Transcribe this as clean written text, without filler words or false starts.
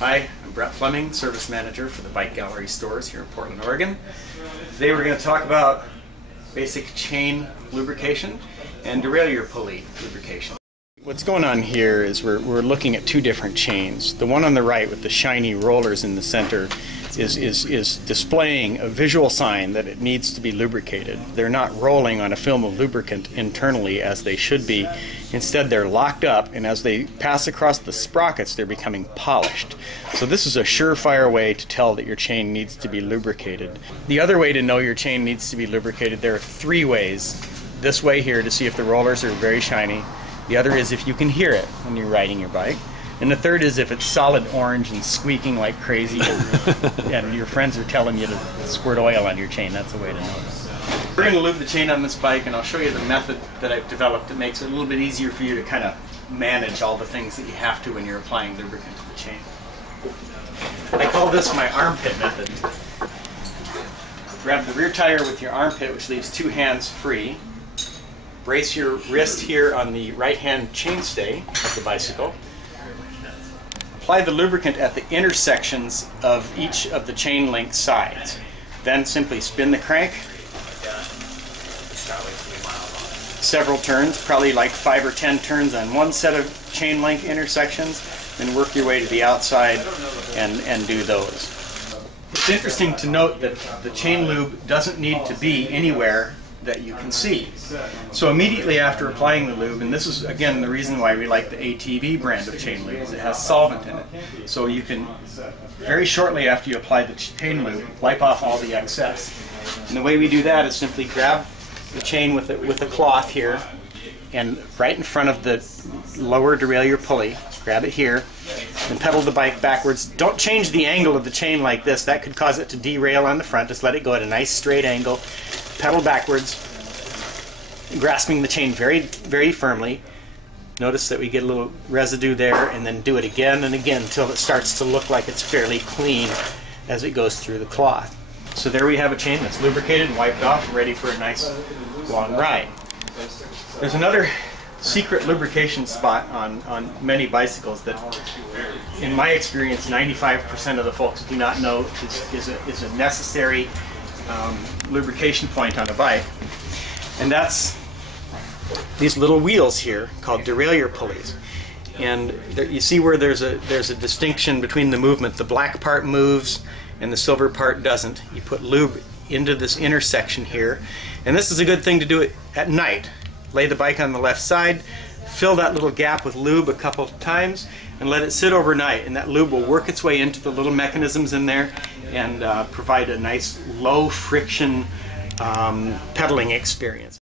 Hi, I'm Flemming, Service Manager for the Bike Gallery stores here in Portland, Oregon. Today we're going to talk about basic chain lubrication and derailleur pulley lubrication. What's going on here is we're looking at two different chains. The one on the right with the shiny rollers in the center is displaying a visual sign that it needs to be lubricated. They're not rolling on a film of lubricant internally as they should be. Instead, they're locked up, and as they pass across the sprockets, they're becoming polished. So this is a surefire way to tell that your chain needs to be lubricated. The other way to know your chain needs to be lubricated, there are three ways. This way here to see if the rollers are very shiny. The other is if you can hear it when you're riding your bike. And the third is if it's solid orange and squeaking like crazy and your friends are telling you to squirt oil on your chain. That's the way to know it. We're going to lube the chain on this bike, and I'll show you the method that I've developed that makes it a little bit easier for you to kind of manage all the things that you have to when you're applying lubricant to the chain. I call this my armpit method. Grab the rear tire with your armpit, which leaves two hands free. Brace your wrist here on the right-hand chainstay of the bicycle. Apply the lubricant at the intersections of each of the chain link sides. Then simply spin the crank several turns, probably like 5 or 10 turns on one set of chain link intersections, then work your way to the outside and do those. It's interesting to note that the chain lube doesn't need to be anywhere that you can see. So immediately after applying the lube, and this is again the reason why we like the ATV brand of chain lube, is it has solvent in it. So you can, very shortly after you apply the chain lube, wipe off all the excess. And the way we do that is simply grab the chain with a cloth here, and right in front of the lower derailleur pulley, grab it here, and pedal the bike backwards. Don't change the angle of the chain like this. That could cause it to derail on the front. Just let it go at a nice straight angle. Pedal backwards, grasping the chain very, very firmly. Notice that we get a little residue there, and then do it again and again until it starts to look like it's fairly clean as it goes through the cloth. So there we have a chain that's lubricated and wiped off and ready for a nice long ride. There's another secret lubrication spot on many bicycles that, in my experience, 95% of the folks do not know is a necessary lubrication point on a bike, and that's these little wheels here called derailleur pulleys. And there, you see where there's a distinction between the movement. The black part moves and the silver part doesn't. You put lube into this intersection here, and this is a good thing to do it at night. Lay the bike on the left side, fill that little gap with lube a couple of times, and let it sit overnight, and that lube will work its way into the little mechanisms in there and provide a nice low friction pedaling experience.